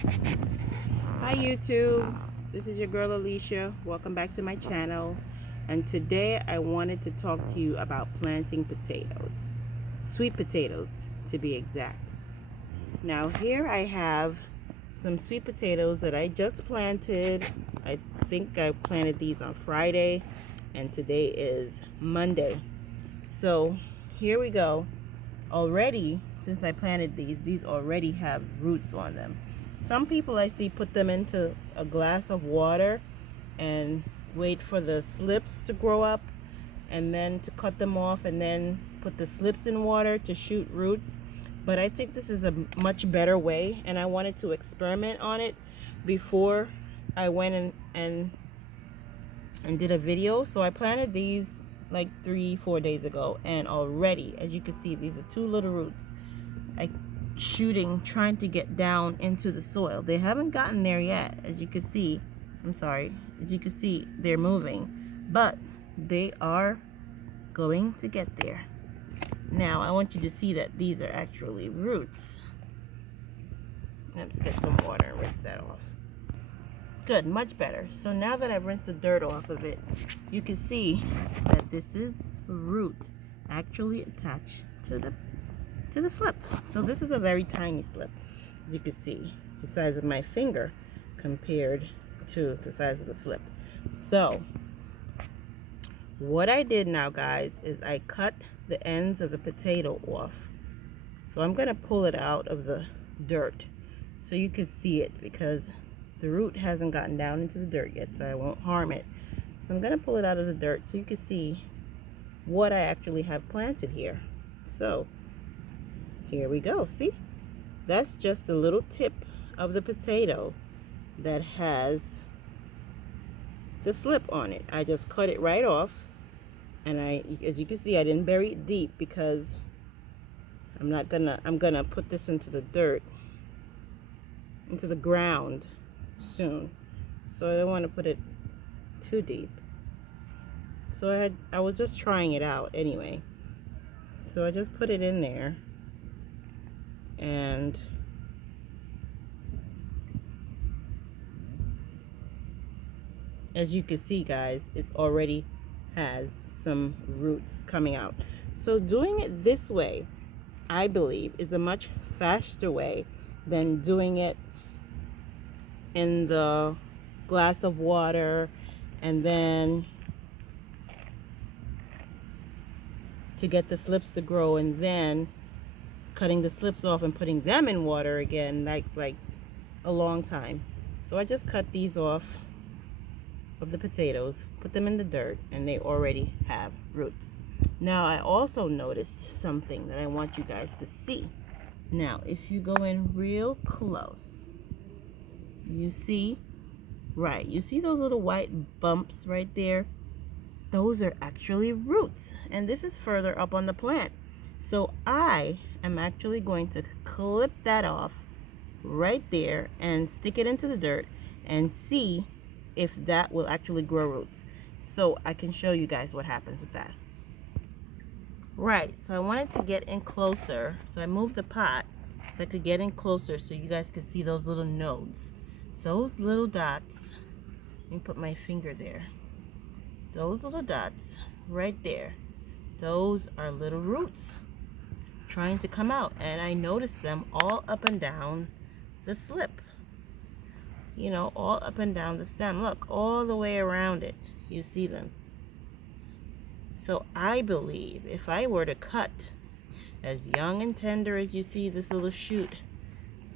Hi YouTube, this is your girl Alicia. Welcome back to my channel. And today I wanted to talk to you about planting potatoes. Sweet potatoes to be exact. Now here I have some sweet potatoes that I just planted. I think I planted these on Friday and today is Monday. So here we go. Already, since I planted these already have roots on them. Some people I see put them into a glass of water and wait for the slips to grow up and then to cut them off and then put the slips in water to shoot roots. But I think this is a much better way, and I wanted to experiment on it before I went and did a video. So I planted these like 3-4 days ago, and already, as you can see, these are two little roots trying to get down into the soil. They haven't gotten there yet, as you can see. As you can see, they're moving, but they are going to get there. Now I want you to see that these are actually roots. Let's get some water and rinse that off. Good, much better. So now that I've rinsed the dirt off of it, you can see that this is root actually attached to the slip. So this is a very tiny slip, as you can see, the size of my finger compared to the size of the slip. So what I did now, guys, is I cut the ends of the potato off. So I'm going to pull it out of the dirt so you can see it, because the root hasn't gotten down into the dirt yet, so I won't harm it. So I'm going to pull it out of the dirt so you can see what I actually have planted here. So here we go. See, that's just a little tip of the potato that has the slip on it. I just cut it right off, and as you can see, I didn't bury it deep because I'm gonna put this into the dirt, into the ground soon, so I don't want to put it too deep. So I was just trying it out anyway, so I just put it in there, and as you can see, guys, it already has some roots coming out. So doing it this way, I believe, is a much faster way than doing it in the glass of water and then to get the slips to grow and then cutting the slips off and putting them in water again, like a long time. So I just cut these off of the potatoes, put them in the dirt, and they already have roots. Now I also noticed something that I want you guys to see. Now if you go in real close, you see those little white bumps right there? Those are actually roots, and this is further up on the plant. So I am actually going to clip that off right there and stick it into the dirt and see if that will actually grow roots, so I can show you guys what happens with that. Right, so I wanted to get in closer, so I moved the pot so I could get in closer so you guys could see those little nodes, those little dots. Let me put my finger there. Those little dots right there, those are little roots trying to come out, and I noticed them all up and down the slip. You know, all up and down the stem. Look, all the way around it. You see them. So I believe if I were to cut, as young and tender as you see this little shoot,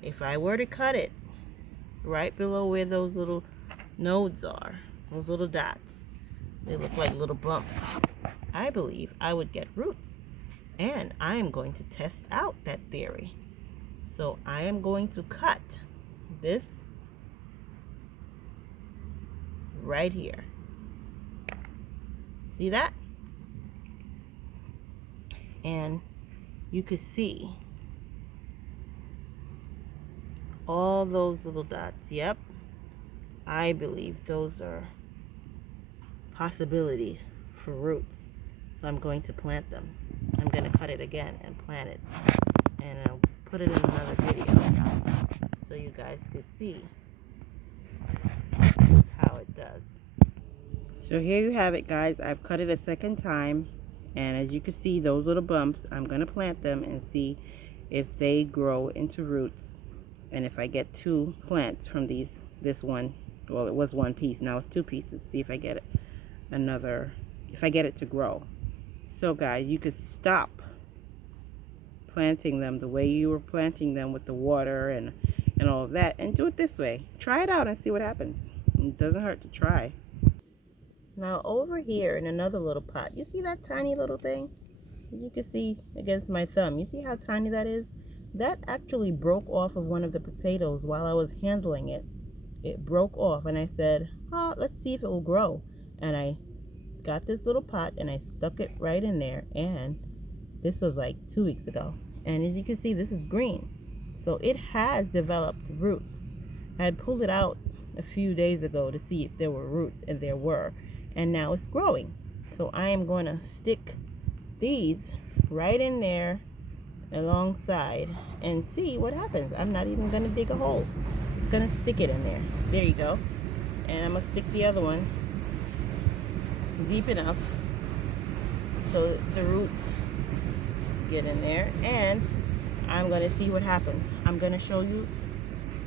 if I were to cut it right below where those little nodes are, those little dots, they look like little bumps, I believe I would get roots. And I am going to test out that theory. So I am going to cut this right here. See that? And you can see all those little dots. Yep, I believe those are possibilities for roots. So I'm going to plant them. I'm going to cut it again and plant it, and I'll put it in another video so you guys can see how it does. So here you have it, guys. I've cut it a second time, and as you can see, those little bumps, I'm going to plant them and see if they grow into roots, and if I get 2 plants from this one. Well, it was 1 piece, now it's 2 pieces. See if I get it if I get it to grow. So guys, you could stop planting them the way you were planting them with the water and all of that, and do it this way. Try it out and see what happens. It doesn't hurt to try. Now over here in another little pot, you see that tiny little thing? You can see against my thumb. You see how tiny that is? That actually broke off of one of the potatoes while I was handling it. It broke off, and I said, oh, let's see if it will grow. And I got this little pot and I stuck it right in there, and this was like 2 weeks ago. And as you can see, this is green. So it has developed roots. I had pulled it out a few days ago to see if there were roots, and there were. And now it's growing. So I am going to stick these right in there alongside and see what happens. I'm not even going to dig a hole. Just going to stick it in there. There you go. And I'm going to stick the other one deep enough so the roots get in there, and I'm going to see what happens. I'm going to show you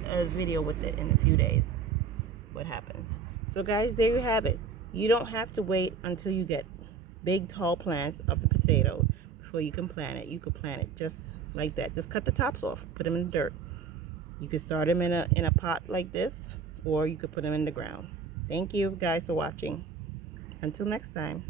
a video with it in a few days what happens. So guys, there you have it. You don't have to wait until you get big tall plants of the potato before you can plant it. You can plant it just like that. Just cut the tops off, put them in the dirt. You can start them in a pot like this, or you could put them in the ground. Thank you guys for watching. Until next time.